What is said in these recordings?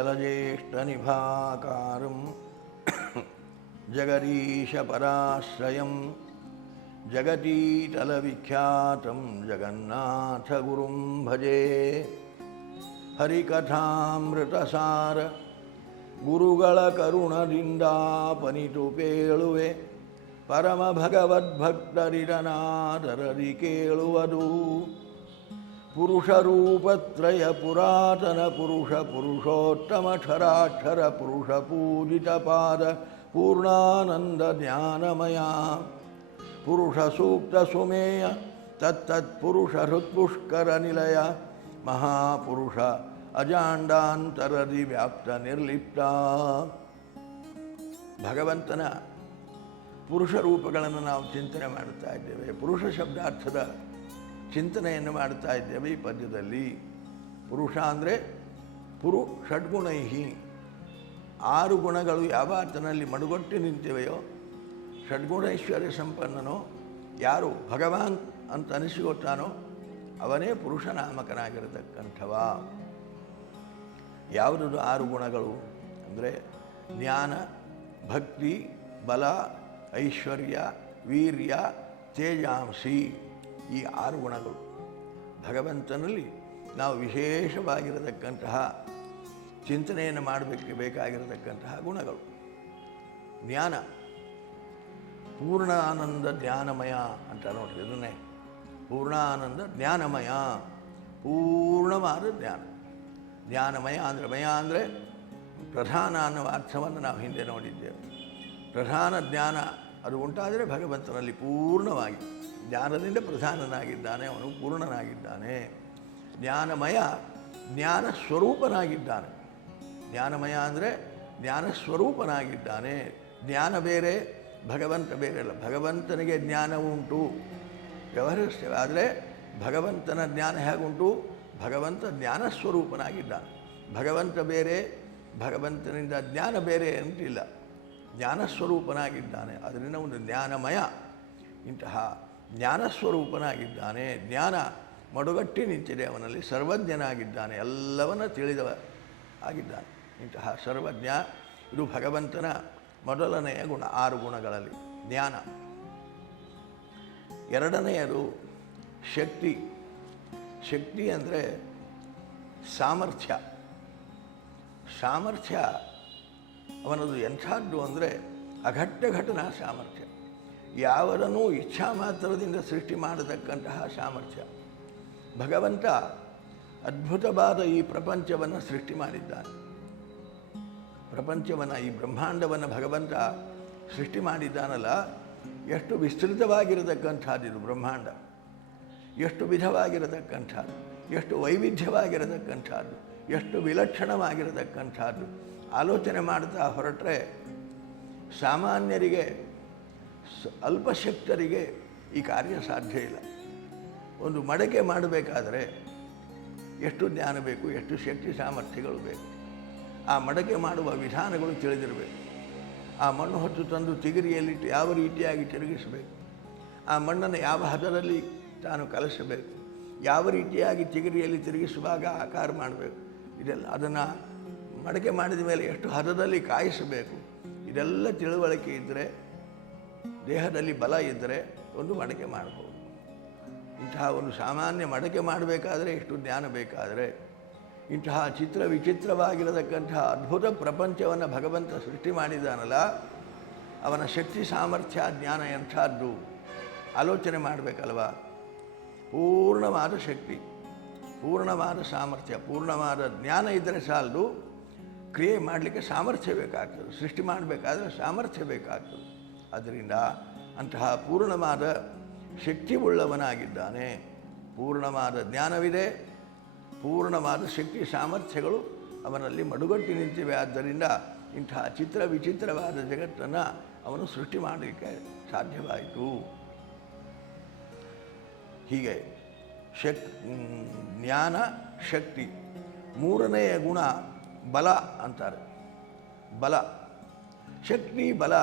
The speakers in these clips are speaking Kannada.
ಜಲಜ್ಯೇಷ್ಠನಿಭಾಕಾರಂ ಜಗದೀಶಪರಾಶ್ರಯಂ ಜಗತೀತಲವಿಖ್ಯಾತಂ ಜಗನ್ನಾಥಗುರುಂ ಭಜೆ. ಹರಿಕಥಾಮೃತಸಾರ ಗುರುಗಳ ಕರುಣದಿಂದಾಪನಿತು ಪೇಳುವೆ, ಪರಮ ಭಗವದ್ಭಕ್ತರಿರನಾದರದಿ ಕೇಳುವುದು. ಪುರುಷರೂಪತ್ರಯ ಪುರಾತನ ಪುರುಷ ಪುರುಷೋತ್ತಮಕ್ಷರಾಕ್ಷರ ಪುರುಷ ಪೂಜಿತ ಪಾದ ಪೂರ್ಣಾನಂದ ಜ್ಞಾನಮಯ. ಪುರುಷ ಸೂಕ್ತ ಸುಮೇಯ ತತ್ತತ್ಪುರುಷ ಹೃತ್ಪುಷ್ಕರ ನಿಲಯ. ಮಹಾಪುರುಷ ಅಜಾಂಡಾಂತರದಿ ವ್ಯಾಪ್ತ ನಿರ್ಲಿಪ್ತ. ಭಗವಂತನ ಪುರುಷ ರೂಪಗಳನ್ನು ನಾವು ಚಿಂತನೆ ಮಾಡುತ್ತಾ ಇದ್ದೇವೆ. ಪುರುಷ ಶಬ್ದಾರ್ಥದ ಚಿಂತನೆಯನ್ನು ಮಾಡುತ್ತಾ ಇದ್ದೇವೆ ಈ ಪದ್ಯದಲ್ಲಿ. ಪುರುಷ ಅಂದರೆ ಪುರು ಷಡ್ಗುಣೈಹಿ, 6 ಗುಣಗಳು ಯಾವ ಆತನಲ್ಲಿ ಮಡುಗಟ್ಟಿ ನಿಂತಿವೆಯೋ, ಷಡ್ಗುಣೈಶ್ವರ್ಯ ಸಂಪನ್ನನೋ, ಯಾರು ಭಗವಾನ್ ಅಂತ ಅನಿಸಿಕೊಳ್ತಾನೋ ಅವನೇ ಪುರುಷನಾಮಕನಾಗಿರತಕ್ಕಂಥವ. ಯಾವುದದು 6 ಗುಣಗಳು ಅಂದರೆ ಜ್ಞಾನ, ಭಕ್ತಿ, ಬಲ, ಐಶ್ವರ್ಯ, ವೀರ್ಯ, ತೇಜಾಂಸಿ. ಈ 6 ಗುಣಗಳು ಭಗವಂತನಲ್ಲಿ ನಾವು ವಿಶೇಷವಾಗಿರತಕ್ಕಂತಹ ಚಿಂತನೆಯನ್ನು ಮಾಡಬೇಕು ಬೇಕಾಗಿರತಕ್ಕಂತಹ ಗುಣಗಳು. ಜ್ಞಾನ ಪೂರ್ಣಾನಂದ ಜ್ಞಾನಮಯ ಅಂತ ನೋಡ್ರಿ, ಇದನ್ನೇ ಪೂರ್ಣಾನಂದ ಜ್ಞಾನಮಯ, ಪೂರ್ಣವಾದ ಜ್ಞಾನ. ಜ್ಞಾನಮಯ ಅಂದರೆ, ಮಯ ಅಂದರೆ ಪ್ರಧಾನ ಅನ್ನುವ ಅರ್ಥವನ್ನು ನಾವು ಹಿಂದೆ ನೋಡಿದ್ದೇವೆ. ಪ್ರಧಾನ ಜ್ಞಾನ ಅದು ಉಂಟಾದರೆ ಭಗವಂತನಲ್ಲಿ ಪೂರ್ಣವಾಗಿ ಜ್ಞಾನದಿಂದ ಪ್ರಧಾನನಾಗಿದ್ದಾನೆ, ಅವನು ಪೂರ್ಣನಾಗಿದ್ದಾನೆ. ಜ್ಞಾನಮಯ ಜ್ಞಾನ ಸ್ವರೂಪನಾಗಿದ್ದಾನೆ. ಜ್ಞಾನಮಯ ಅಂದರೆ ಜ್ಞಾನ ಸ್ವರೂಪನಾಗಿದ್ದಾನೆ. ಜ್ಞಾನ ಬೇರೆ, ಭಗವಂತ ಬೇರೆ ಅಲ್ಲ. ಭಗವಂತನಿಗೆ ಜ್ಞಾನ ಉಂಟು, ವ್ಯವಹರಿಸ್ತೇವೆ. ಆದರೆ ಭಗವಂತನ ಜ್ಞಾನ ಹೇಗುಂಟು? ಭಗವಂತ ಜ್ಞಾನ ಸ್ವರೂಪನಾಗಿದ್ದಾನೆ. ಭಗವಂತ ಬೇರೆ, ಭಗವಂತನಿಂದ ಜ್ಞಾನ ಬೇರೆ ಅಂತಿಲ್ಲ. ಜ್ಞಾನ ಸ್ವರೂಪನಾಗಿದ್ದಾನೆ. ಅದರಿಂದ ಒಂದು ಜ್ಞಾನಮಯ, ಇಂತಹ ಜ್ಞಾನ ಸ್ವರೂಪನಾಗಿದ್ದಾನೆ. ಜ್ಞಾನ ಮಡುಗಟ್ಟಿ ನಿಂತಿದೆ ಅವನಲ್ಲಿ. ಸರ್ವಜ್ಞನಾಗಿದ್ದಾನೆ, ಎಲ್ಲವನ್ನ ತಿಳಿದವ ಆಗಿದ್ದಾನೆ. ಇಂತಹ ಸರ್ವಜ್ಞ, ಇದು ಭಗವಂತನ ಮೊದಲನೆಯ ಗುಣ 6 ಗುಣಗಳಲ್ಲಿ ಜ್ಞಾನ. ಎರಡನೆಯದು ಶಕ್ತಿ. ಶಕ್ತಿ ಅಂದರೆ ಸಾಮರ್ಥ್ಯ. ಸಾಮರ್ಥ್ಯ ಅವನದು ಎಂಥದ್ದು ಅಂದರೆ ಅಘಟ್ಟಘಟನಾ ಸಾಮರ್ಥ್ಯ. ಯಾವುದನ್ನೂ ಇಚ್ಛಾ ಮಾತ್ರದಿಂದ ಸೃಷ್ಟಿ ಮಾಡತಕ್ಕಂತಹ ಸಾಮರ್ಥ್ಯ. ಭಗವಂತ ಅದ್ಭುತವಾದ ಈ ಪ್ರಪಂಚವನ್ನು ಸೃಷ್ಟಿ ಮಾಡಿದ್ದಾನೆ. ಪ್ರಪಂಚವನ್ನು, ಈ ಬ್ರಹ್ಮಾಂಡವನ್ನು ಭಗವಂತ ಸೃಷ್ಟಿ ಮಾಡಿದ್ದಾನಲ್ಲ, ಎಷ್ಟು ವಿಸ್ತೃತವಾಗಿರತಕ್ಕಂಥದ್ದು ಇದು ಬ್ರಹ್ಮಾಂಡ, ಎಷ್ಟು ವಿಧವಾಗಿರತಕ್ಕಂಥದ್ದು, ಎಷ್ಟು ವೈವಿಧ್ಯವಾಗಿರತಕ್ಕಂಥದ್ದು, ಎಷ್ಟು ವಿಲಕ್ಷಣವಾಗಿರತಕ್ಕಂಥದ್ದು. ಆಲೋಚನೆ ಮಾಡ್ತಾ ಹೊರಟ್ರೆ ಸಾಮಾನ್ಯರಿಗೆ, ಅಲ್ಪಶಕ್ತರಿಗೆ ಈ ಕಾರ್ಯ ಸಾಧ್ಯ ಇಲ್ಲ. ಒಂದು ಮಡಕೆ ಮಾಡಬೇಕಾದರೆ ಎಷ್ಟು ಜ್ಞಾನ ಬೇಕು, ಎಷ್ಟು ಶಕ್ತಿ ಸಾಮರ್ಥ್ಯಗಳು ಬೇಕು. ಆ ಮಡಕೆ ಮಾಡುವ ವಿಧಾನಗಳು ತಿಳಿದಿರಬೇಕು. ಆ ಮಣ್ಣು ಹೊತ್ತು ತಂದು ತಿಗರಿಯಲ್ಲಿಟ್ಟು ಯಾವ ರೀತಿಯಾಗಿ ತಿರುಗಿಸಬೇಕು, ಆ ಮಣ್ಣನ್ನು ಯಾವ ಹದದಲ್ಲಿ ತಾನು ಕಲಸಬೇಕು, ಯಾವ ರೀತಿಯಾಗಿ ತಿಗರಿಯಲ್ಲಿ ತಿರುಗಿಸುವಾಗ ಆಕಾರ ಮಾಡಬೇಕು, ಇದೆಲ್ಲ ಅದನ್ನು ಮಡಕೆ ಮಾಡಿದ ಮೇಲೆ ಎಷ್ಟು ಹದದಲ್ಲಿ ಕಾಯಿಸಬೇಕು, ಇದೆಲ್ಲ ತಿಳುವಳಿಕೆ ಇದ್ದರೆ, ದೇಹದಲ್ಲಿ ಬಲ ಇದ್ದರೆ ಒಂದು ಮಡಕೆ ಮಾಡಬಹುದು. ಇಂತಹ ಒಂದು ಸಾಮಾನ್ಯ ಮಡಕೆ ಮಾಡಬೇಕಾದ್ರೆ ಎಷ್ಟು ಜ್ಞಾನ ಬೇಕಾದರೆ, ಇಂತಹ ಚಿತ್ರ ವಿಚಿತ್ರವಾಗಿರತಕ್ಕಂತಹ ಅದ್ಭುತ ಪ್ರಪಂಚವನ್ನು ಭಗವಂತ ಸೃಷ್ಟಿ ಮಾಡಿದ್ದಾನಲ್ಲ, ಅವನ ಶಕ್ತಿ ಸಾಮರ್ಥ್ಯ ಜ್ಞಾನ ಎಂಥದ್ದು ಆಲೋಚನೆ ಮಾಡಬೇಕಲ್ವ. ಪೂರ್ಣವಾದ ಶಕ್ತಿ, ಪೂರ್ಣವಾದ ಸಾಮರ್ಥ್ಯ, ಪೂರ್ಣವಾದ ಜ್ಞಾನ ಇದ್ದರೆ ಸಾಲದು, ಕ್ರಿಯೆ ಮಾಡಲಿಕ್ಕೆ ಸಾಮರ್ಥ್ಯ ಬೇಕಾಗ್ತದೆ. ಸೃಷ್ಟಿ ಮಾಡಬೇಕಾದ್ರೆ ಸಾಮರ್ಥ್ಯ ಬೇಕಾಗ್ತದೆ. ಅದರಿಂದ ಅಂತಹ ಪೂರ್ಣವಾದ ಶಕ್ತಿ ಉಳ್ಳವನಾಗಿದ್ದಾನೆ. ಪೂರ್ಣವಾದ ಜ್ಞಾನವಿದೆ, ಪೂರ್ಣವಾದ ಶಕ್ತಿ ಸಾಮರ್ಥ್ಯಗಳು ಅವನಲ್ಲಿ ಮಡುಗಟ್ಟಿ ನಿಂತಿವೆ. ಆದ್ದರಿಂದ ಇಂತಹ ಚಿತ್ರ ವಿಚಿತ್ರವಾದ ಜಗತ್ತನ್ನು ಅವನು ಸೃಷ್ಟಿ ಮಾಡಲಿಕ್ಕೆ ಸಾಧ್ಯವಾಯಿತು. ಹೀಗೆ ಜ್ಞಾನ, ಶಕ್ತಿ. ಮೂರನೆಯ ಗುಣ ಬಲ ಅಂತಾರೆ. ಬಲ, ಶಕ್ತಿ, ಬಲ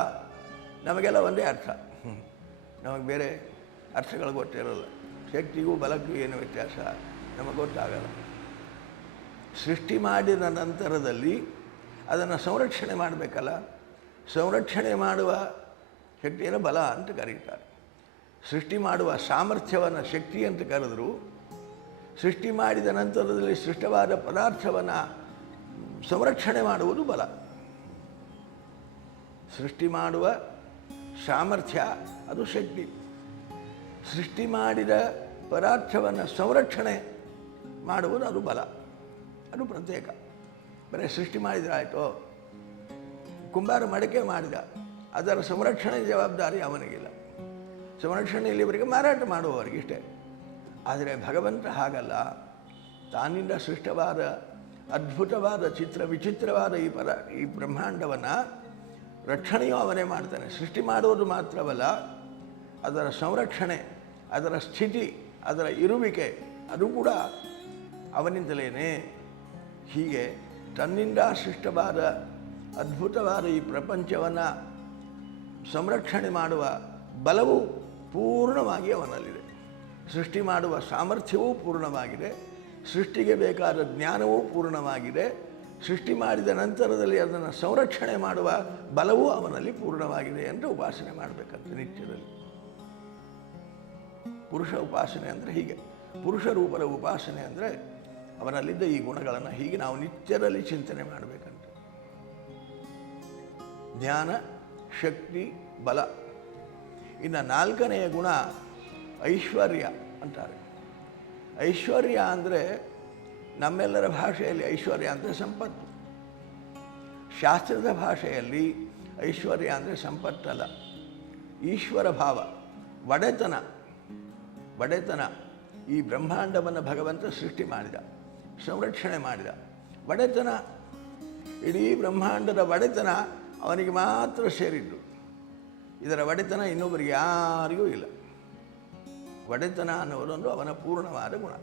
ನಮಗೆಲ್ಲ ಒಂದೇ ಅರ್ಥ, ನಮಗೆ ಬೇರೆ ಅರ್ಥಗಳು ಗೊತ್ತಿರೋಲ್ಲ. ಶಕ್ತಿಗೂ ಬಲಕ್ಕೂ ಏನು ವ್ಯತ್ಯಾಸ ನಮಗೆ ಗೊತ್ತಾಗಲ್ಲ. ಸೃಷ್ಟಿ ಮಾಡಿದ ನಂತರದಲ್ಲಿ ಅದನ್ನು ಸಂರಕ್ಷಣೆ ಮಾಡಬೇಕಲ್ಲ. ಸಂರಕ್ಷಣೆ ಮಾಡುವ ಶಕ್ತಿಯನ್ನು ಬಲ ಅಂತ ಕರೀತಾರೆ. ಸೃಷ್ಟಿ ಮಾಡುವ ಸಾಮರ್ಥ್ಯವನ್ನು ಶಕ್ತಿ ಅಂತ ಕರೆದರು. ಸೃಷ್ಟಿ ಮಾಡಿದ ನಂತರದಲ್ಲಿ ಸೃಷ್ಟವಾದ ಪದಾರ್ಥವನ್ನು ಸಂರಕ್ಷಣೆ ಮಾಡುವುದು ಬಲ. ಸೃಷ್ಟಿ ಮಾಡುವ ಸಾಮರ್ಥ್ಯ ಅದು ಶಕ್ತಿ. ಸೃಷ್ಟಿ ಮಾಡಿದ ಪದಾರ್ಥವನ್ನು ಸಂರಕ್ಷಣೆ ಮಾಡುವುದು ಅದು ಬಲ, ಅದು ಪ್ರತ್ಯೇಕ. ಬರೀ ಸೃಷ್ಟಿ ಮಾಡಿದರೆ ಆಯಿತು. ಕುಂಬಾರ ಮಡಕೆ ಮಾಡಿದ, ಅದರ ಸಂರಕ್ಷಣೆ ಜವಾಬ್ದಾರಿ ಅವನಿಗಿಲ್ಲ. ಸಂರಕ್ಷಣೆ ಇಲ್ಲಿವರೆಗೆ ಮಾರಾಟ ಮಾಡುವವರಿಗೆ ಇಷ್ಟೇ. ಆದರೆ ಭಗವಂತ ಹಾಗಲ್ಲ. ತಾನಿಂದ ಸೃಷ್ಟವಾದ ಅದ್ಭುತವಾದ ವಿಚಿತ್ರವಾದ ಈ ಬ್ರಹ್ಮಾಂಡವನ್ನು ರಕ್ಷಣೆಯೂ ಅವನೇ ಮಾಡ್ತಾನೆ. ಸೃಷ್ಟಿ ಮಾಡುವುದು ಮಾತ್ರವಲ್ಲ, ಅದರ ಸಂರಕ್ಷಣೆ, ಅದರ ಸ್ಥಿತಿ, ಅದರ ಇರುವಿಕೆ ಅದು ಕೂಡ ಅವನಿಂದಲೇ. ಹೀಗೆ ತನ್ನಿಂದ ಸೃಷ್ಟವಾದ ಅದ್ಭುತವಾದ ಈ ಪ್ರಪಂಚವನ್ನು ಸಂರಕ್ಷಣೆ ಮಾಡುವ ಬಲವು ಪೂರ್ಣವಾಗಿ ಅವನಲ್ಲಿದೆ. ಸೃಷ್ಟಿ ಮಾಡುವ ಸಾಮರ್ಥ್ಯವೂ ಪೂರ್ಣವಾಗಿದೆ. ಸೃಷ್ಟಿಗೆ ಬೇಕಾದ ಜ್ಞಾನವೂ ಪೂರ್ಣವಾಗಿದೆ. ಸೃಷ್ಟಿ ಮಾಡಿದ ನಂತರದಲ್ಲಿ ಅದನ್ನು ಸಂರಕ್ಷಣೆ ಮಾಡುವ ಬಲವೂ ಅವನಲ್ಲಿ ಪೂರ್ಣವಾಗಿದೆ ಎಂದು ಉಪಾಸನೆ ಮಾಡಬೇಕಂತ ನಿತ್ಯದಲ್ಲಿ. ಪುರುಷ ಉಪಾಸನೆ ಅಂದರೆ ಹೀಗೆ. ಪುರುಷ ರೂಪದ ಉಪಾಸನೆ ಅಂದರೆ ಅವನಲ್ಲಿದ್ದ ಈ ಗುಣಗಳನ್ನು ಹೀಗೆ ನಾವು ನಿತ್ಯದಲ್ಲಿ ಚಿಂತನೆ ಮಾಡಬೇಕಂತ. ಜ್ಞಾನ, ಶಕ್ತಿ, ಬಲ. ಇನ್ನು ನಾಲ್ಕನೆಯ ಗುಣ ಐಶ್ವರ್ಯ ಅಂತಾರೆ. ಐಶ್ವರ್ಯ ಅಂದರೆ ನಮ್ಮೆಲ್ಲರ ಭಾಷೆಯಲ್ಲಿ ಐಶ್ವರ್ಯ ಅಂದರೆ ಸಂಪತ್ತು. ಶಾಸ್ತ್ರದ ಭಾಷೆಯಲ್ಲಿ ಐಶ್ವರ್ಯ ಅಂದರೆ ಸಂಪತ್ತಲ್ಲ, ಈಶ್ವರ ಭಾವ, ಒಡೆತನ. ಈ ಬ್ರಹ್ಮಾಂಡವನ್ನು ಭಗವಂತ ಸೃಷ್ಟಿ ಮಾಡಿದ, ಸಂರಕ್ಷಣೆ ಮಾಡಿದ. ಒಡೆತನ, ಇಡೀ ಬ್ರಹ್ಮಾಂಡದ ಒಡೆತನ ಅವನಿಗೆ ಮಾತ್ರ ಸೇರಿದ್ದು. ಇದರ ಒಡೆತನ ಇನ್ನೊಬ್ಬರಿಗೆ ಯಾರಿಗೂ ಇಲ್ಲ. ಒಡೆತನ ಅನ್ನೋದೊಂದು ಅವನ ಪೂರ್ಣವಾದ ಗುಣ.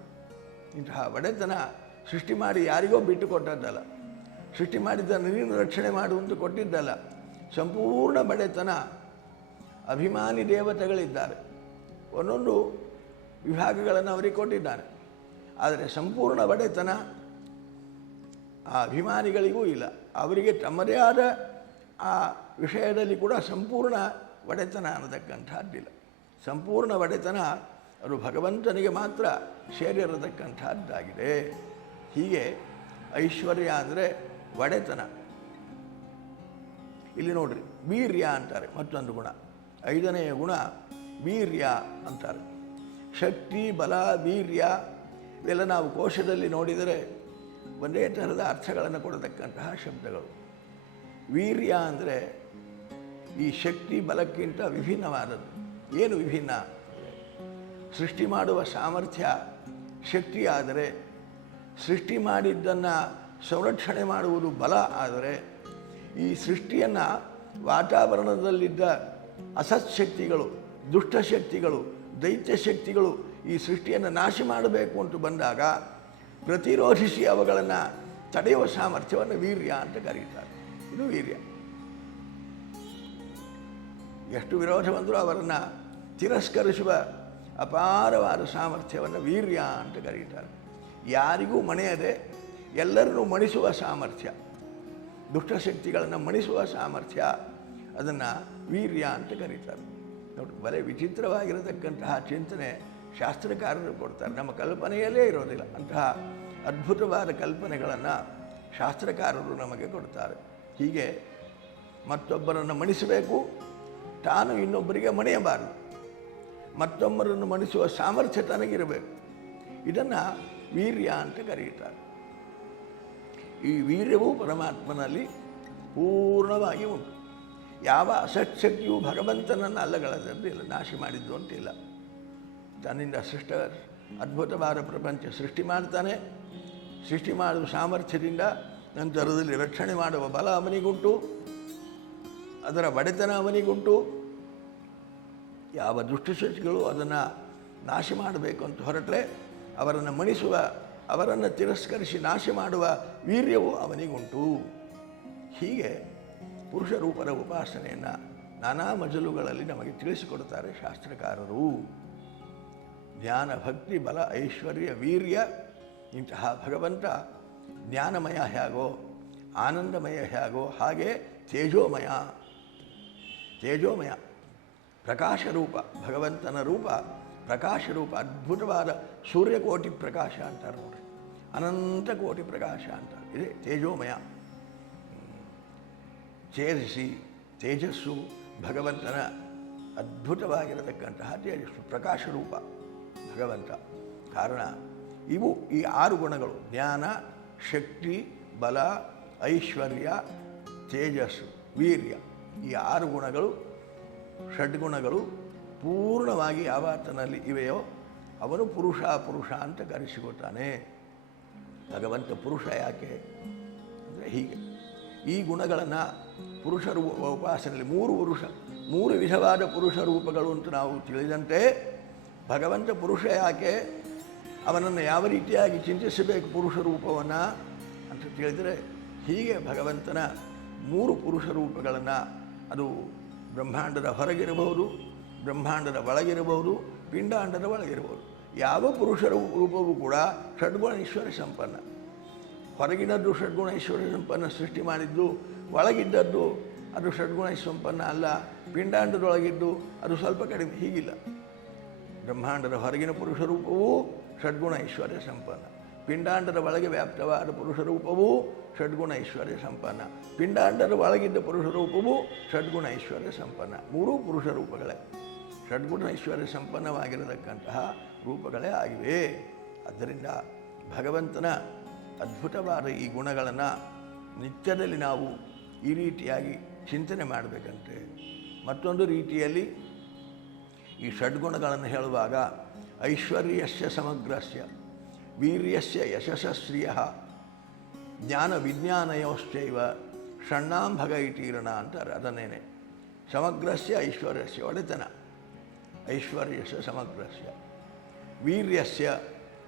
ಇಂತಹ ಒಡೆತನ ಸೃಷ್ಟಿ ಮಾಡಿ ಯಾರಿಗೋ ಬಿಟ್ಟು ಕೊಟ್ಟದ್ದಲ್ಲ, ಸೃಷ್ಟಿ ಮಾಡಿದ್ದ ನೀನು ರಕ್ಷಣೆ ಮಾಡುವಂತ ಕೊಟ್ಟಿದ್ದಲ್ಲ. ಸಂಪೂರ್ಣ ಒಡೆತನ. ಅಭಿಮಾನಿ ದೇವತೆಗಳಿದ್ದಾರೆ, ಒಂದೊಂದು ವಿಭಾಗಗಳನ್ನು ಅವರಿಗೆ ಕೊಟ್ಟಿದ್ದಾನೆ. ಆದರೆ ಸಂಪೂರ್ಣ ಒಡೆತನ ಆ ಅಭಿಮಾನಿಗಳಿಗೂ ಇಲ್ಲ. ಅವರಿಗೆ ತಮ್ಮದೇ ಆದ ಆ ವಿಷಯದಲ್ಲಿ ಕೂಡ ಸಂಪೂರ್ಣ ಒಡೆತನ ಅನ್ನತಕ್ಕಂಥದ್ದಿಲ್ಲ. ಸಂಪೂರ್ಣ ಒಡೆತನ ಅದು ಭಗವಂತನಿಗೆ ಮಾತ್ರ ಸೇರಿರತಕ್ಕಂಥದ್ದಾಗಿದೆ. ಹೀಗೆ ಐಶ್ವರ್ಯ ಅಂದರೆ ಒಡೆತನ. ಇಲ್ಲಿ ನೋಡ್ರಿ, ವೀರ್ಯ ಅಂತಾರೆ ಮತ್ತೊಂದು ಗುಣ. ಐದನೆಯ ಗುಣ ವೀರ್ಯ ಅಂತಾರೆ. ಶಕ್ತಿ, ಬಲ, ವೀರ್ಯ ಇವೆಲ್ಲ ನಾವು ಕೋಶದಲ್ಲಿ ನೋಡಿದರೆ ಒಂದೇ ಥರದ ಅರ್ಥಗಳನ್ನು ಕೊಡತಕ್ಕಂತಹ ಶಬ್ದಗಳು. ವೀರ್ಯ ಅಂದರೆ ಈ ಶಕ್ತಿ ಬಲಕ್ಕಿಂತ ವಿಭಿನ್ನವಾದದ್ದು. ಏನು ವಿಭಿನ್ನ? ಸೃಷ್ಟಿ ಮಾಡುವ ಸಾಮರ್ಥ್ಯ ಶಕ್ತಿ ಆದರೆ, ಸೃಷ್ಟಿ ಮಾಡಿದ್ದನ್ನು ಸಂರಕ್ಷಣೆ ಮಾಡುವುದು ಬಲ ಆದರೆ, ಈ ಸೃಷ್ಟಿಯನ್ನು ವಾತಾವರಣದಲ್ಲಿದ್ದ ಅಸತ್ಶಕ್ತಿಗಳು, ದುಷ್ಟಶಕ್ತಿಗಳು, ದೈತ್ಯ ಶಕ್ತಿಗಳು ಈ ಸೃಷ್ಟಿಯನ್ನು ನಾಶ ಮಾಡಬೇಕು ಅಂತ ಬಂದಾಗ ಪ್ರತಿರೋಧಿಸಿ ಅವುಗಳನ್ನು ತಡೆಯುವ ಸಾಮರ್ಥ್ಯವನ್ನು ವೀರ್ಯ ಅಂತ ಕರೀತಾರೆ. ಇದು ವೀರ್ಯ. ಎಷ್ಟು ವಿರೋಧ ಬಂದರೂ ಅವರನ್ನು ತಿರಸ್ಕರಿಸುವ ಅಪಾರವಾದ ಸಾಮರ್ಥ್ಯವನ್ನು ವೀರ್ಯ ಅಂತ ಕರೀತಾರೆ. ಯಾರಿಗೂ ಮಣಿಯದೆ ಎಲ್ಲರನ್ನೂ ಮಣಿಸುವ ಸಾಮರ್ಥ್ಯ, ದುಷ್ಟಶಕ್ತಿಗಳನ್ನು ಮಣಿಸುವ ಸಾಮರ್ಥ್ಯ, ಅದನ್ನು ವೀರ್ಯ ಅಂತ ಕರೀತಾರೆ. ನೋಡಿ, ಬಲೆ ವಿಚಿತ್ರವಾಗಿರತಕ್ಕಂತಹ ಚಿಂತನೆ ಶಾಸ್ತ್ರಕಾರರು ಕೊಡ್ತಾರೆ. ನಮ್ಮ ಕಲ್ಪನೆಯಲ್ಲೇ ಇರೋದಿಲ್ಲ ಅಂತಹ ಅದ್ಭುತವಾದ ಕಲ್ಪನೆಗಳನ್ನು ಶಾಸ್ತ್ರಕಾರರು ನಮಗೆ ಕೊಡ್ತಾರೆ. ಹೀಗೆ ಮತ್ತೊಬ್ಬರನ್ನು ಮಣಿಸಬೇಕು, ತಾನು ಇನ್ನೊಬ್ಬರಿಗೆ ಮಣಿಯಬಾರದು. ಮತ್ತೊಬ್ಬರನ್ನು ಮಣಿಸುವ ಸಾಮರ್ಥ್ಯ ತನಗಿರಬೇಕು. ಇದನ್ನು ವೀರ್ಯ ಅಂತ ಕರೆಯುತ್ತಾರೆ. ಈ ವೀರ್ಯವೂ ಪರಮಾತ್ಮನಲ್ಲಿ ಪೂರ್ಣವಾಗಿ ಉಂಟು. ಯಾವ ಅಸತ್ಶಕ್ತಿಯೂ ಭಗವಂತನನ್ನು ಅಲ್ಲಗಳದಿಲ್ಲ, ನಾಶ ಮಾಡಿದ್ದು ಅಂತಿಲ್ಲ. ತನ್ನಿಂದ ಅದ್ಭುತವಾದ ಪ್ರಪಂಚ ಸೃಷ್ಟಿ ಮಾಡ್ತಾನೆ. ಸೃಷ್ಟಿ ಮಾಡುವ ಸಾಮರ್ಥ್ಯದಿಂದ ನಂತರದಲ್ಲಿ ರಕ್ಷಣೆ ಮಾಡುವ ಬಲ ಅವನಿಗುಂಟು, ಅದರ ಒಡೆತನ ಅವನಿಗುಂಟು. ಯಾವ ದುಷ್ಟಶಕ್ತಿಗಳು ಅದನ್ನು ನಾಶ ಮಾಡಬೇಕು ಅಂತ ಹೊರಟ್ರೆ ಅವರನ್ನು ಮಣಿಸುವ, ಅವರನ್ನು ತಿರಸ್ಕರಿಸಿ ನಾಶ ಮಾಡುವ ವೀರ್ಯವು ಅವನಿಗುಂಟು. ಹೀಗೆ ಪುರುಷ ರೂಪದ ಉಪಾಸನೆಯನ್ನು ನಾನಾ ಮಜಲುಗಳಲ್ಲಿ ನಮಗೆ ತಿಳಿಸಿಕೊಡ್ತಾರೆ ಶಾಸ್ತ್ರಕಾರರು. ಜ್ಞಾನ, ಭಕ್ತಿ, ಬಲ, ಐಶ್ವರ್ಯ, ವೀರ್ಯ ಇಂತಹ ಭಗವಂತ ಜ್ಞಾನಮಯ ಹೇಗೋ, ಆನಂದಮಯ ಹೇಗೋ ಹಾಗೆ ತೇಜೋಮಯ. ತೇಜೋಮಯ ಪ್ರಕಾಶರೂಪ, ಭಗವಂತನ ರೂಪ ಪ್ರಕಾಶರೂಪ, ಅದ್ಭುತವಾದ ಸೂರ್ಯಕೋಟಿ ಪ್ರಕಾಶ ಅಂತಾರೆ ನೋಡಿ, ಅನಂತ ಕೋಟಿ ಪ್ರಕಾಶ ಅಂತಾರೆ. ಇದೆ ತೇಜೋಮಯ. ತೇಜಸ್ಸು ಭಗವಂತನ ಅದ್ಭುತವಾಗಿರತಕ್ಕಂತಹ ತೇಜಸ್ಸು, ಪ್ರಕಾಶರೂಪ ಭಗವಂತ. ಕಾರಣ ಇವು ಈ 6 ಗುಣಗಳು, ಜ್ಞಾನ, ಶಕ್ತಿ, ಬಲ, ಐಶ್ವರ್ಯ, ತೇಜಸ್ಸು, ವೀರ್ಯ, ಈ 6 ಗುಣಗಳು, ಷಡ್ಗುಣಗಳು ಪೂರ್ಣವಾಗಿ ಯಾವಾತನಲ್ಲಿ ಇವೆಯೋ ಅವನು ಪುರುಷ ಪುರುಷ ಅಂತ ಕರೆಸಿಕೊಳ್ತಾನೆ. ಭಗವಂತ ಪುರುಷ ಯಾಕೆ ಅಂದರೆ ಹೀಗೆ ಈ ಗುಣಗಳನ್ನು ಪುರುಷ ಉಪಾಸನೆಯಲ್ಲಿ 3 ವಿಧವಾದ ಪುರುಷ ರೂಪಗಳು ಅಂತ ನಾವು ತಿಳಿದಂತೆ, ಭಗವಂತ ಪುರುಷ ಯಾಕೆ, ಅವನನ್ನು ಯಾವ ರೀತಿಯಾಗಿ ಚಿಂತಿಸಬೇಕು ಪುರುಷ ರೂಪವನ್ನು ಅಂತ ತಿಳಿದರೆ, ಹೀಗೆ ಭಗವಂತನ 3 ಪುರುಷ ರೂಪಗಳನ್ನು, ಅದು ಬ್ರಹ್ಮಾಂಡದ ಹೊರಗಿರಬಹುದು, ಬ್ರಹ್ಮಾಂಡದ ಒಳಗಿರಬಹುದು, ಪಿಂಡಾಂಡದ ಒಳಗಿರಬಹುದು. ಯಾವ ಪುರುಷ ರೂಪವೂ ಕೂಡ ಷಡ್ಗುಣ ಐಶ್ವರ್ಯ ಸಂಪನ್ನ. ಹೊರಗಿನದ್ದು ಷಡ್ಗುಣ ಐಶ್ವರ್ಯ ಸಂಪನ್ನ ಸೃಷ್ಟಿ ಮಾಡಿದ್ದು, ಒಳಗಿದ್ದದ್ದು ಅದು ಷಡ್ಗುಣ ಸಂಪನ್ನ ಅಲ್ಲ, ಪಿಂಡಾಂಡದೊಳಗಿದ್ದು ಅದು ಸ್ವಲ್ಪ ಕಡಿಮೆ, ಹೀಗಿಲ್ಲ. ಬ್ರಹ್ಮಾಂಡದ ಹೊರಗಿನ ಪುರುಷ ರೂಪವೂ ಷಡ್ಗುಣ ಐಶ್ವರ್ಯ ಸಂಪನ್ನ, ಪಿಂಡಾಂಡದ ಒಳಗೆ ವ್ಯಾಪ್ತವಾದ ಪುರುಷ ರೂಪವೂ ಷಡ್ಗುಣ ಐಶ್ವರ್ಯ ಸಂಪನ್ನ, ಪಿಂಡಾಂಡದ ಒಳಗಿದ್ದ ಪುರುಷ ರೂಪವೂ ಷಡ್ಗುಣ ಐಶ್ವರ್ಯ ಸಂಪನ್ನ. 3 ಪುರುಷ ರೂಪಗಳೇ, ಷಡ್ಗುಣ ಐಶ್ವರ್ಯ ಸಂಪನ್ನವಾಗಿರತಕ್ಕಂತಹ ರೂಪಗಳೇ ಆಗಿವೆ. ಆದ್ದರಿಂದ ಭಗವಂತನ ಅದ್ಭುತವಾದ ಈ ಗುಣಗಳನ್ನು ನಿತ್ಯದಲ್ಲಿ ನಾವು ಈ ರೀತಿಯಾಗಿ ಚಿಂತನೆ ಮಾಡಬೇಕಂತೆ. ಮತ್ತೊಂದು ರೀತಿಯಲ್ಲಿ ಈ ಷಡ್ಗುಣಗಳನ್ನು ಹೇಳುವಾಗ ಐಶ್ವರ್ಯಸ್ಯ ಸಮಗ್ರಸ್ಯ ವೀರ್ಯಸ್ಯ ಯಶಸ್ಶ್ರಿಯ ಜ್ಞಾನ ವಿಜ್ಞಾನಯೋಶ್ಚೈವ ಷಣ್ಣಾಂಭಗ ಇಟೀರಣ ಅಂತಾರೆ. ಅದನ್ನೇನೆ ಸಮಗ್ರಸ್ಯ ಐಶ್ವರ್ಯಸ್ಯ, ಒಡೆತನ, ಐಶ್ವರ್ಯಸ್ಯ ಸಮಗ್ರಸ್ಯ. ವೀರ್ಯಸ್ಯ,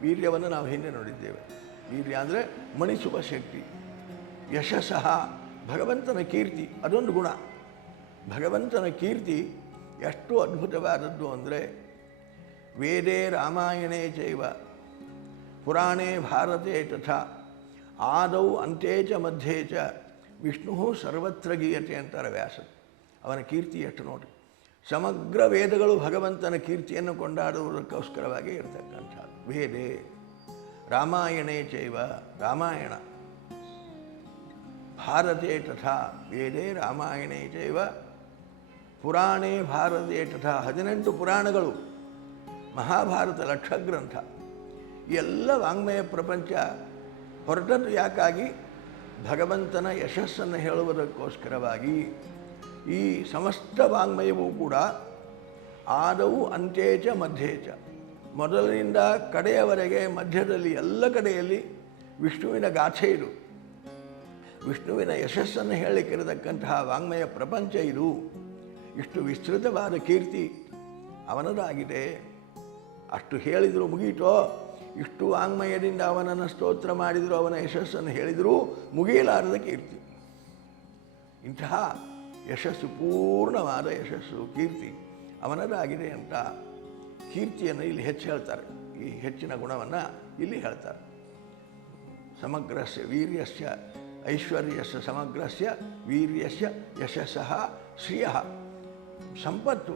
ವೀರ್ಯವನ್ನು ನಾವು ಹಿಂದೆ ನೋಡಿದ್ದೇವೆ. ವೀರ್ಯ ಅಂದರೆ ಮಣಿಸುವ ಶಕ್ತಿ. ಯಶಸ್ಸಃ, ಭಗವಂತನ ಕೀರ್ತಿ, ಅದೊಂದು ಗುಣ. ಭಗವಂತನ ಕೀರ್ತಿ ಎಷ್ಟು ಅದ್ಭುತವಾದದ್ದು ಅಂದರೆ, ವೇದೇ ರಾಮಾಯಣೇ ಚೈವ ಪುರಾಣೇ ಭಾರತೆ ತಥಾ ಆದೌ ಅಂತೆ ಚ ಮಧ್ಯೆ ಚ ವಿಷ್ಣು ಸರ್ವತ್ರ ಗೀಯತೆ ಅಂತಾರೆ ವ್ಯಾಸ. ಅವನ ಕೀರ್ತಿ ಎಷ್ಟು ನೋಡಿ. ಸಮಗ್ರ ವೇದಗಳು ಭಗವಂತನ ಕೀರ್ತಿಯನ್ನು ಕೊಂಡಾಡುವುದಕ್ಕೋಸ್ಕರವಾಗಿ ಇರತಕ್ಕಂಥದ್ದು. ವೇದೇ ರಾಮಾಯಣೇ ಚೈವ, ರಾಮಾಯಣ, ಭಾರತೆ ತಥಾ, ವೇದೇ ರಾಮಾಯಣೇ ಚೈವ ಪುರಾಣೇ ಭಾರತೆ ತಥಾ, 18 ಪುರಾಣಗಳು, ಮಹಾಭಾರತ ಲಕ್ಷಗ್ರಂಥ, ಎಲ್ಲ ವಾಂಗ್ಮಯ ಪ್ರಪಂಚ ಹೊರಟದ್ದು ಯಾಕಾಗಿ? ಭಗವಂತನ ಯಶಸ್ಸನ್ನು ಹೇಳುವುದಕ್ಕೋಸ್ಕರವಾಗಿ. ಈ ಸಮಸ್ತ ವಾಂಗ್ಮಯವೂ ಕೂಡ ಆದವು ಅಂತ್ಯೇಚ ಮಧ್ಯೇಚ, ಮೊದಲಿನಿಂದ ಕಡೆಯವರೆಗೆ, ಮಧ್ಯದಲ್ಲಿ ಎಲ್ಲ ಕಡೆಯಲ್ಲಿ ವಿಷ್ಣುವಿನ ಗಾಥೆ ಇದು. ವಿಷ್ಣುವಿನ ಯಶಸ್ಸನ್ನು ಹೇಳಲಿಕ್ಕಿರತಕ್ಕಂತಹ ವಾಂಗ್ಮಯ ಪ್ರಪಂಚ ಇದು. ಇಷ್ಟು ವಿಸ್ತೃತವಾದ ಕೀರ್ತಿ ಅವನದಾಗಿದೆ. ಅಷ್ಟು ಹೇಳಿದರೂ ಮುಗೀತೋ? ಇಷ್ಟು ವಾಂಗ್ಮಯದಿಂದ ಅವನನ್ನು ಸ್ತೋತ್ರ ಮಾಡಿದರೂ, ಅವನ ಯಶಸ್ಸನ್ನು ಹೇಳಿದರೂ ಮುಗಿಯಲಾರದ ಕೀರ್ತಿ. ಇಂತಹ ಯಶಸ್ಸು, ಪೂರ್ಣವಾದ ಯಶಸ್ಸು, ಕೀರ್ತಿ ಅವನದಾಗಿದೆ ಅಂತ ಕೀರ್ತಿಯನ್ನು ಇಲ್ಲಿ ಹೆಚ್ಚು ಹೇಳ್ತಾರೆ. ಈ ಹೆಚ್ಚಿನ ಗುಣವನ್ನು ಇಲ್ಲಿ ಹೇಳ್ತಾರೆ. ಸಮಗ್ರಸ್ಯ ವೀರ್ಯಸ್ಯ ಐಶ್ವರ್ಯಸ್ಯ ಸಮಗ್ರಸ್ಯ ವೀರ್ಯಸ್ಯ ಯಶಸ್ಸಃ ಶ್ರಿಯಃ. ಸಂಪತ್ತು,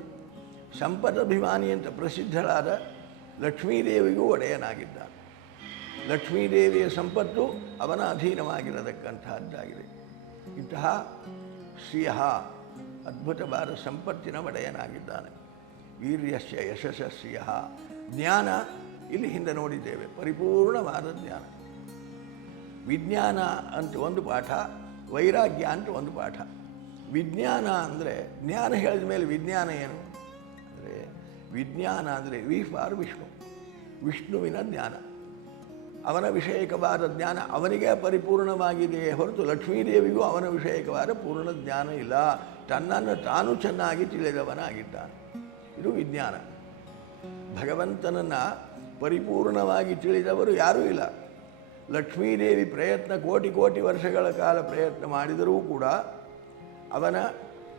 ಸಂಪದಭಿಮಾನಿ ಅಂತ ಪ್ರಸಿದ್ಧಳಾದ ಲಕ್ಷ್ಮೀದೇವಿಗೂ ಒಡೆಯನಾಗಿದ್ದಾನೆ. ಲಕ್ಷ್ಮೀದೇವಿಯ ಸಂಪತ್ತು ಅವನ ಅಧೀನವಾಗಿರತಕ್ಕಂತಹದ್ದಾಗಿದೆ. ಇಂತಹ ಶ್ರಿಯ, ಅದ್ಭುತವಾದ ಸಂಪತ್ತಿನ ಒಡೆಯನಾಗಿದ್ದಾನೆ. ವೀರ್ಯಸ್ಯ ಯಶಸ್ಸ ಶ್ರಿಯ. ಜ್ಞಾನ, ಇಲ್ಲಿ ಹಿಂದೆ ನೋಡಿದ್ದೇವೆ, ಪರಿಪೂರ್ಣವಾದ ಜ್ಞಾನ. ವಿಜ್ಞಾನ ಅಂತ ಒಂದು ಪಾಠ, ವೈರಾಗ್ಯ ಅಂತ ಒಂದು ಪಾಠ. ವಿಜ್ಞಾನ ಅಂದರೆ, ಜ್ಞಾನ ಹೇಳಿದ ಮೇಲೆ ವಿಜ್ಞಾನ ಏನು ಅಂದರೆ, ವಿಜ್ಞಾನ ಅಂದರೆ ವಿ ಫಾರ್ ವಿಷ್ಣು, ವಿಷ್ಣುವಿನ ಜ್ಞಾನ, ಅವನ ವಿಷಯಕವಾದ ಜ್ಞಾನ ಅವನಿಗೆ ಪರಿಪೂರ್ಣವಾಗಿದೆಯೇ ಹೊರತು ಲಕ್ಷ್ಮೀದೇವಿಗೂ ಅವನ ವಿಷಯಕವಾದ ಪೂರ್ಣ ಜ್ಞಾನ ಇಲ್ಲ. ತನ್ನನ್ನು ತಾನು ಚೆನ್ನಾಗಿ ತಿಳಿದವನಾಗಿದ್ದಾನೆ. ಇದು ವಿಜ್ಞಾನ. ಭಗವಂತನನ್ನು ಪರಿಪೂರ್ಣವಾಗಿ ತಿಳಿದವರು ಯಾರೂ ಇಲ್ಲ. ಲಕ್ಷ್ಮೀದೇವಿ ಪ್ರಯತ್ನ, ಕೋಟಿ ಕೋಟಿ ವರ್ಷಗಳ ಕಾಲ ಪ್ರಯತ್ನ ಮಾಡಿದರೂ ಕೂಡ ಅವನ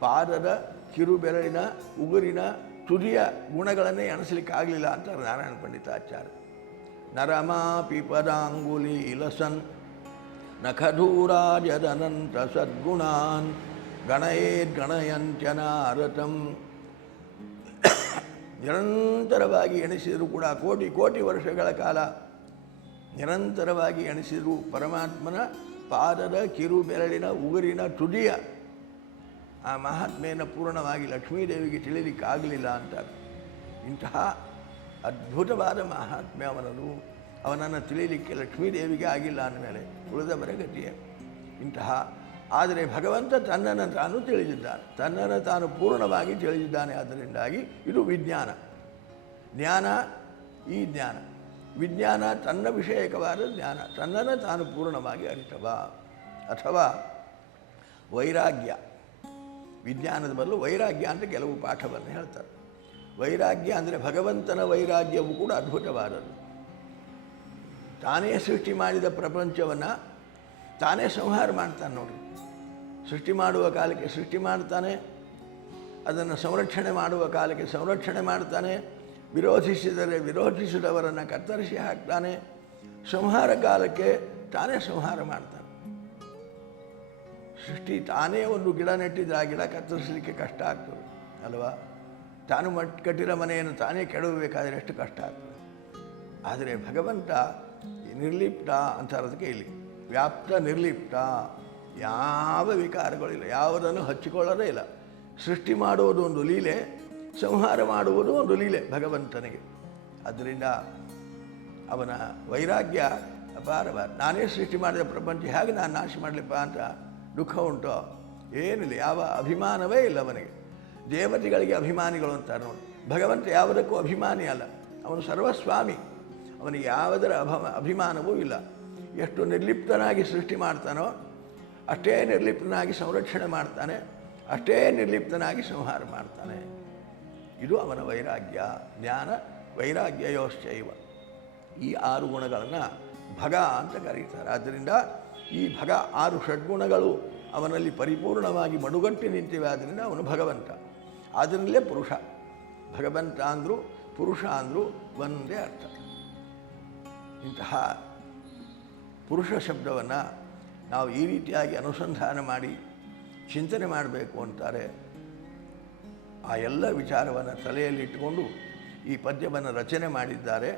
ಪಾದದ ಕಿರುಬೆರಳಿನ ಉಗುರಿನ ತುದಿಯ ಗುಣಗಳನ್ನೇ ಎಣಿಸಲಿಕ್ಕಾಗಲಿಲ್ಲ ಅಂತಾರೆ ನಾರಾಯಣ ಪಂಡಿತಾಚಾರ್ಯ. ನರಮಾಪಿ ಪದಾಂಗುಲಿ ಇಲಸನ್ ನಖಧೂರಾಜದನಂತ ಸದ್ಗುಣಾನ್ ಗಣಯೇದ್ಗಣಯಂತ್ಯನಾರತಂ. ನಿರಂತರವಾಗಿ ಎಣಿಸಿದರೂ ಕೂಡ ಕೋಟಿ ಕೋಟಿ ವರ್ಷಗಳ ಕಾಲ ನಿರಂತರವಾಗಿ ಎಣಿಸಿದರೂ ಪರಮಾತ್ಮನ ಪಾದದ ಕಿರು ಬೆರಳಿನ ಉಗುರಿನ ತುದಿಯ ಆ ಮಹಾತ್ಮೆಯನ್ನು ಪೂರ್ಣವಾಗಿ ಲಕ್ಷ್ಮೀದೇವಿಗೆ ತಿಳಿಲಿಕ್ಕಾಗಲಿಲ್ಲ ಅಂತ. ಇಂತಹ ಅದ್ಭುತವಾದ ಮಹಾತ್ಮೆ ಅವನದು. ಅವನನ್ನು ತಿಳಿಯಲಿಕ್ಕೆ ಲಕ್ಷ್ಮೀದೇವಿಗೆ ಆಗಿಲ್ಲ ಅಂದಮೇಲೆ ಉಳಿದವರ ಗತಿಯೇ ಇಂತಹ. ಆದರೆ ಭಗವಂತ ತನ್ನನ್ನು ತಾನು ತಿಳಿದಿದ್ದಾನೆ, ತನ್ನನ್ನು ತಾನು ಪೂರ್ಣವಾಗಿ ತಿಳಿದಿದ್ದಾನೆ. ಅದರಿಂದಾಗಿ ಇದು ವಿಜ್ಞಾನ. ಜ್ಞಾನ ಈ ಜ್ಞಾನ, ವಿಜ್ಞಾನ ತನ್ನ ವಿಷಯಕವಾದ ಜ್ಞಾನ, ತನ್ನನ್ನು ತಾನು ಪೂರ್ಣವಾಗಿ ಅರಿತವ. ಅಥವಾ ವೈರಾಗ್ಯ, ವಿಜ್ಞಾನದ ಬದಲು ವೈರಾಗ್ಯ ಅಂತ ಕೆಲವು ಪಾಠವನ್ನು ಹೇಳ್ತಾರೆ. ವೈರಾಗ್ಯ ಅಂದರೆ ಭಗವಂತನ ವೈರಾಗ್ಯವು ಕೂಡ ಅದ್ಭುತವಾದದ್ದು. ತಾನೇ ಸೃಷ್ಟಿ ಮಾಡಿದ ಪ್ರಪಂಚವನ್ನು ತಾನೇ ಸಂಹಾರ ಮಾಡ್ತಾನೆ ನೋಡಿ. ಸೃಷ್ಟಿ ಮಾಡುವ ಕಾಲಕ್ಕೆ ಸೃಷ್ಟಿ ಮಾಡ್ತಾನೆ, ಅದನ್ನು ಸಂರಕ್ಷಣೆ ಮಾಡುವ ಕಾಲಕ್ಕೆ ಸಂರಕ್ಷಣೆ ಮಾಡ್ತಾನೆ, ವಿರೋಧಿಸಿದರೆ ವಿರೋಧಿಸಿದವರನ್ನು ಕತ್ತರಿಸಿ ಹಾಕ್ತಾನೆ, ಸಂಹಾರ ಕಾಲಕ್ಕೆ ತಾನೇ ಸಂಹಾರ ಮಾಡ್ತಾನೆ. ಸೃಷ್ಟಿ ತಾನೇ ಒಂದು ಗಿಡ ನೆಟ್ಟಿದ್ರೆ ಆ ಗಿಡ ಕತ್ತರಿಸಲಿಕ್ಕೆ ಕಷ್ಟ ಆಗ್ತದೆ ಅಲ್ವಾ? ತಾನು ಕಟ್ಟಿರೋ ಮನೆಯನ್ನು ತಾನೇ ಕೆಡವಬೇಕಾದ್ರೆ ಎಷ್ಟು ಕಷ್ಟ ಆಗ್ತದೆ. ಆದರೆ ಭಗವಂತ ನಿರ್ಲಿಪ್ತ ಅಂತ ಅದಕ್ಕೆ ಇಲ್ಲಿ ವ್ಯಾಪ್ತ ನಿರ್ಲಿಪ್ತ, ಯಾವ ವಿಕಾರಗಳಿಲ್ಲ, ಯಾವುದನ್ನು ಹಚ್ಚಿಕೊಳ್ಳೋದೇ ಇಲ್ಲ. ಸೃಷ್ಟಿ ಮಾಡುವುದು ಒಂದು ಲೀಲೆ, ಸಂಹಾರ ಮಾಡುವುದು ಒಂದು ಲೀಲೆ ಭಗವಂತನಿಗೆ. ಅದರಿಂದ ಅವನ ವೈರಾಗ್ಯ ಅಪಾರವಾದ. ನಾನೇ ಸೃಷ್ಟಿ ಮಾಡಿದ ಪ್ರಪಂಚ ಹೇಗೆ ನಾನು ನಾಶ ಮಾಡಲಿಪ್ಪ ಅಂತ ದುಃಖ ಉಂಟೋ? ಏನಿಲ್ಲ, ಯಾವ ಅಭಿಮಾನವೇ ಇಲ್ಲ ಅವನಿಗೆ. ದೇವತೆಗಳಿಗೆ ಅಭಿಮಾನಿಗಳು ಅಂತಾರೆ ನೋಡಿ, ಭಗವಂತ ಯಾವುದಕ್ಕೂ ಅಭಿಮಾನಿ ಅಲ್ಲ. ಅವನು ಸರ್ವಸ್ವಾಮಿ, ಅವನಿಗೆ ಯಾವುದರ ಅಭಿಮಾನವೂ ಇಲ್ಲ. ಎಷ್ಟು ನಿರ್ಲಿಪ್ತನಾಗಿ ಸೃಷ್ಟಿ ಮಾಡ್ತಾನೋ ಅಷ್ಟೇ ನಿರ್ಲಿಪ್ತನಾಗಿ ಸಂರಕ್ಷಣೆ ಮಾಡ್ತಾನೆ, ಅಷ್ಟೇ ನಿರ್ಲಿಪ್ತನಾಗಿ ಸಂಹಾರ ಮಾಡ್ತಾನೆ. ಇದು ಅವನ ವೈರಾಗ್ಯ. ಜ್ಞಾನ ವೈರಾಗ್ಯಯೋಶ್ಚೈವ. ಈ 6 ಗುಣಗಳನ್ನು ಭಗ ಅಂತ ಕರೀತಾರೆ. ಆದ್ದರಿಂದ ಈ ಭಗ 6 ಷಡ್ಗುಣಗಳು ಅವನಲ್ಲಿ ಪರಿಪೂರ್ಣವಾಗಿ ಮಡುಗಟ್ಟಿ ನಿಂತಿವೆ. ಆದ್ದರಿಂದ ಅವನು ಭಗವಂತ. ಅದರಲ್ಲೇ ಪುರುಷ. ಭಗವಂತ ಅಂದರು ಪುರುಷ ಅಂದರು ಒಂದೇ ಅರ್ಥ. ಇಂತಹ ಪುರುಷ ಶಬ್ದವನ್ನು ನಾವು ಈ ರೀತಿಯಾಗಿ ಅನುಸಂಧಾನ ಮಾಡಿ ಚಿಂತನೆ ಮಾಡಬೇಕು ಅಂತಾರೆ. ಆ ಎಲ್ಲ ವಿಚಾರವನ್ನು ತಲೆಯಲ್ಲಿಟ್ಟುಕೊಂಡು ಈ ಪದ್ಯವನ್ನು ರಚನೆ ಮಾಡಿದ್ದಾರೆ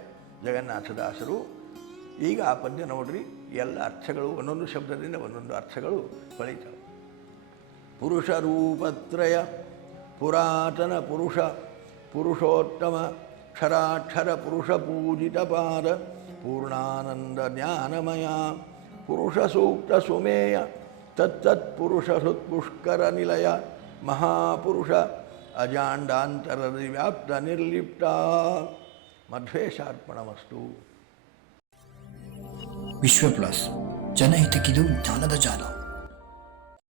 ಜಗನ್ನಾಥದಾಸರು. ಈಗ ಆ ಪದ್ಯ ನೋಡ್ರಿ, ಎಲ್ಲ ಅರ್ಥಗಳು ಒಂದೊಂದು ಶಬ್ದದಿಂದ ಒಂದೊಂದು ಅರ್ಥಗಳು ಹೊಳಿತವೆ. ಪುರುಷ ರೂಪತ್ರಯ ಪುರಾತನ ಪುರುಷ ಪುರುಷೋತ್ತಮ ಕ್ಷರಾಕ್ಷರ ಪುರುಷ ಪೂಜಿತ ಪಾದ ಪೂರ್ಣಾನಂದ ಜ್ಞಾನಮಯ ಪುರುಷ ಸೂಕ್ತ ಸುಮೇಯ ತತ್ತತ್ ಪುರುಷ ಹೃತ್ಪುಷ್ಕರ ನಿಲಯ ಮಹಾಪುರುಷ ಅಜಾಂಡಾಂತರದಿ ವ್ಯಾಪ್ತ ನಿರ್ಲಿಪ್ತ. ಮಧ್ವೇಶಾರ್ಪಣಮಸ್ತು. ವಿಶ್ವ ಪ್ಲಸ್, ಜನಹಿತಕ್ಕಿದು ಜ್ಞಾನದ ಜಾಲ.